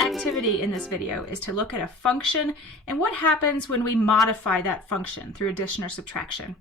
activity in this video is to look at a function and what happens when we modify that function through addition or subtraction.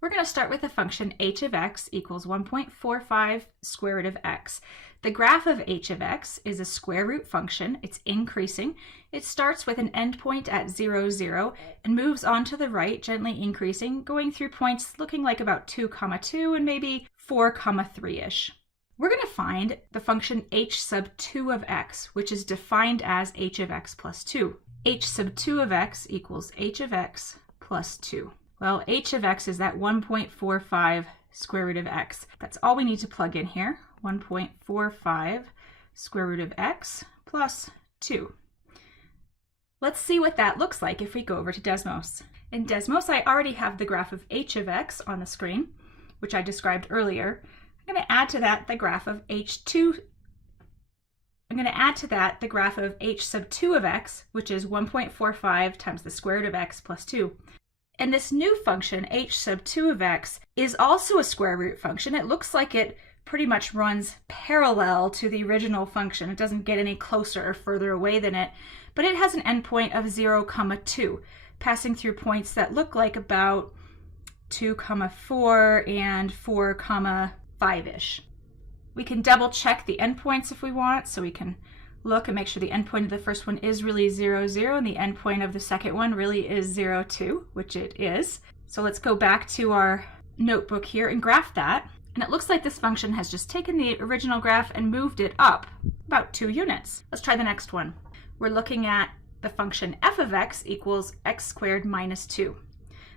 We're going to start with the function h of x equals 1.45 square root of x. The graph of h of x is a square root function. It's increasing. It starts with an endpoint at 0, 0 and moves on to the right, gently increasing, going through points looking like about 2, 2 and maybe 4, 3-ish. We're going to find the function h sub 2 of x, which is defined as h of x plus 2. H sub 2 of x equals h of x plus 2. Well, h of x is that 1.45 square root of x. That's all we need to plug in here. 1.45 square root of x plus 2. Let's see what that looks like if we go over to Desmos. In Desmos, I already have the graph of h of x on the screen, which I described earlier. I'm going to add to that the graph of h sub 2 of x, which is 1.45 times the square root of x plus 2. And this new function, h sub 2 of x, is also a square root function. It looks like it pretty much runs parallel to the original function. It doesn't get any closer or further away than it, but it has an endpoint of 0, 2, passing through points that look like about 2, 4 and 4, 5-ish. We can double check the endpoints if we want, so we can look and make sure the endpoint of the first one is really 0, 0, and the endpoint of the second one really is 0, 2, which it is. So let's go back to our notebook here and graph that. And it looks like this function has just taken the original graph and moved it up about 2 units. Let's try the next one. We're looking at the function f of x equals x squared minus 2.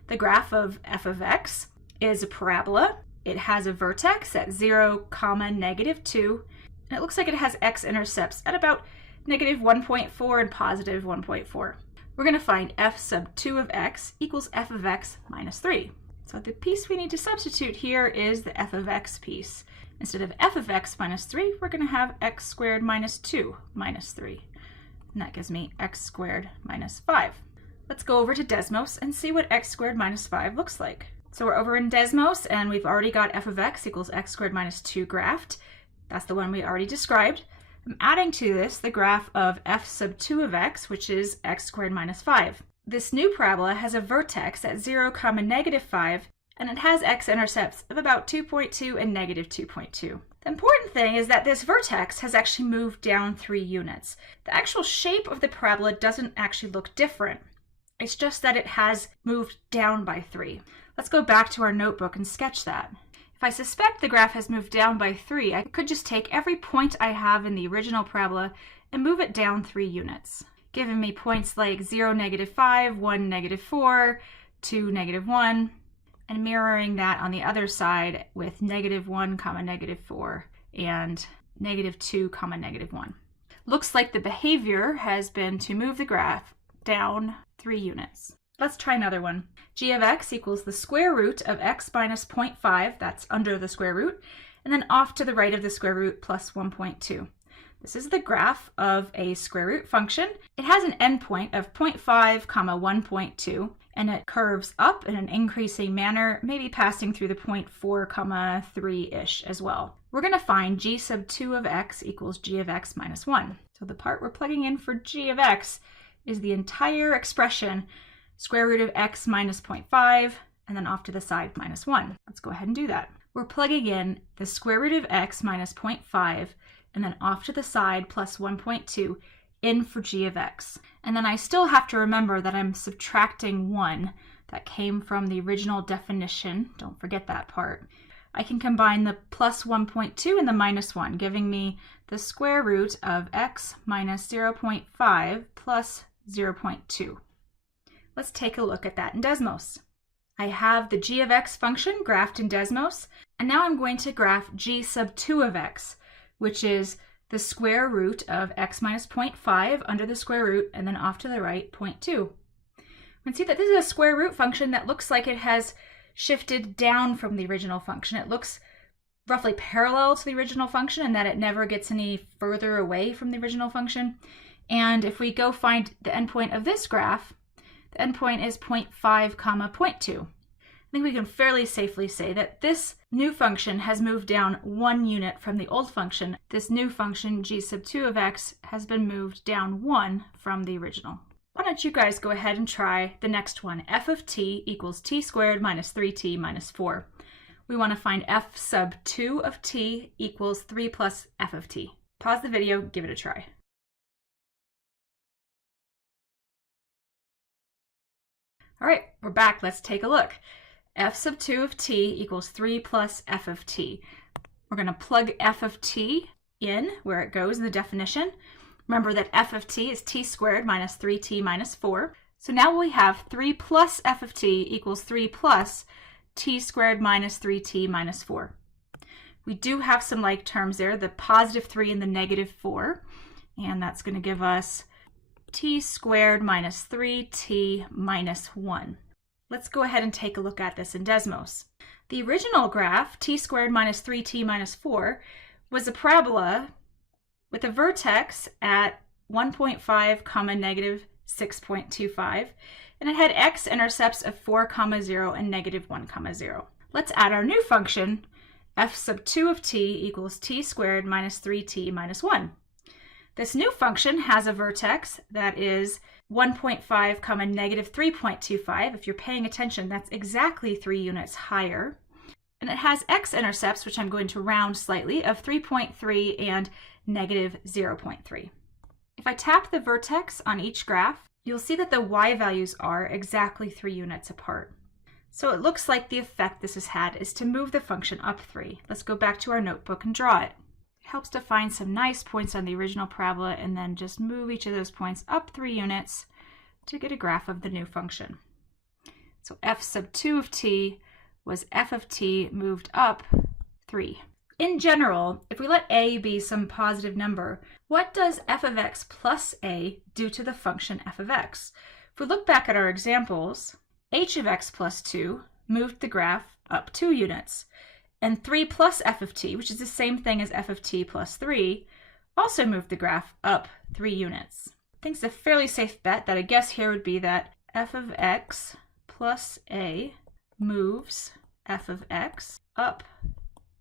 The graph of f of x is a parabola. It has a vertex at 0, -2, and it looks like it has x-intercepts at about -1.4 and positive 1.4. We're going to find f sub 2 of x equals f of x minus 3. So the piece we need to substitute here is the f of x piece. Instead of f of x minus 3, we're going to have x squared minus 2 minus 3. And that gives me x squared minus 5. Let's go over to Desmos and see what x squared minus 5 looks like. So we're over in Desmos, and we've already got f of x equals x squared minus 2 graphed. That's the one we already described. I'm adding to this the graph of f sub 2 of x, which is x squared minus 5. This new parabola has a vertex at 0, -5, and it has x-intercepts of about 2.2 and -2.2. The important thing is that this vertex has actually moved down 3 units. The actual shape of the parabola doesn't actually look different. It's just that it has moved down by 3. Let's go back to our notebook and sketch that. If I suspect the graph has moved down by 3, I could just take every point I have in the original parabola and move it down 3 units, giving me points like 0, -5, 1, -4, 2, -1, and mirroring that on the other side with -1, -4, and -2, -1. Looks like the behavior has been to move the graph down 3 units. Let's try another one. G of x equals the square root of x minus 0.5, that's under the square root, and then off to the right of the square root plus 1.2. This is the graph of a square root function. It has an endpoint of 0.5, 1.2, and it curves up in an increasing manner, maybe passing through the 0.4, 3-ish as well. We're going to find g sub 2 of x equals g of x minus 1. So the part we're plugging in for g of x is the entire expression, square root of x minus 0.5, and then off to the side minus 1. Let's go ahead and do that. We're plugging in the square root of x minus 0.5, and then off to the side plus 1.2 in for g of x. And then I still have to remember that I'm subtracting 1. That came from the original definition. Don't forget that part. I can combine the plus 1.2 and the minus 1, giving me the square root of x minus 0.5 plus 0.2. Let's take a look at that in Desmos. I have the g of x function graphed in Desmos, and now I'm going to graph g sub 2 of x, which is the square root of x minus 0.5 under the square root, and then off to the right, 0.2. We can see that this is a square root function that looks like it has shifted down from the original function. It looks roughly parallel to the original function in that it never gets any further away from the original function. And if we go find the endpoint of this graph, the endpoint is 0.5, 0.2. think we can fairly safely say that this new function has moved down 1 unit from the old function. This new function, g sub 2 of x, has been moved down 1 from the original. Why don't you guys go ahead and try the next one. F of t equals t squared minus 3t minus 4. We want to find f sub 2 of t equals 3 plus f of t. Pause the video, give it a try. All right, we're back. Let's take a look. F sub 2 of t equals 3 plus f of t. We're going to plug f of t in where it goes in the definition. Remember that f of t is t squared minus 3t minus 4. So now we have 3 plus f of t equals 3 plus t squared minus 3t minus 4. We do have some like terms there, the positive 3 and the negative 4. And that's going to give us t squared minus 3t minus 1. Let's go ahead and take a look at this in Desmos. The original graph, t squared minus 3t minus 4, was a parabola with a vertex at 1.5 comma negative 6.25, and it had x-intercepts of 4 comma 0 and negative 1 comma 0. Let's add our new function, f sub 2 of t equals t squared minus 3t minus 1. This new function has a vertex that is 1.5 comma negative 3.25. If you're paying attention, that's exactly 3 units higher. And it has x-intercepts, which I'm going to round slightly, of 3.3 and negative 0.3. If I tap the vertex on each graph, you'll see that the y values are exactly 3 units apart. So it looks like the effect this has had is to move the function up 3. Let's go back to our notebook and draw it. Helps to find some nice points on the original parabola and then just move each of those points up 3 units to get a graph of the new function. So f sub 2 of t was f of t moved up 3. In general, if we let a be some positive number, what does f of x plus a do to the function f of x? If we look back at our examples, h of x plus 2 moved the graph up 2 units. And 3 plus f of t, which is the same thing as f of t plus 3, also moved the graph up 3 units. I think it's a fairly safe bet that a guess here would be that f of x plus a moves f of x up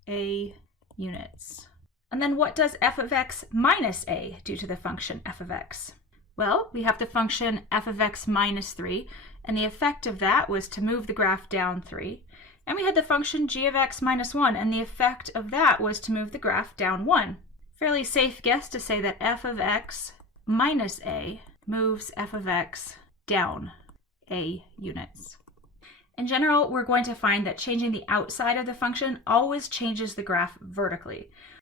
a units. And then what does f of x minus a do to the function f of x? Well, we have the function f of x minus 3, and the effect of that was to move the graph down 3. And we had the function g of x minus 1, and the effect of that was to move the graph down 1. Fairly safe guess to say that f of x minus a moves f of x down a units. In general, we're going to find that changing the outside of the function always changes the graph vertically.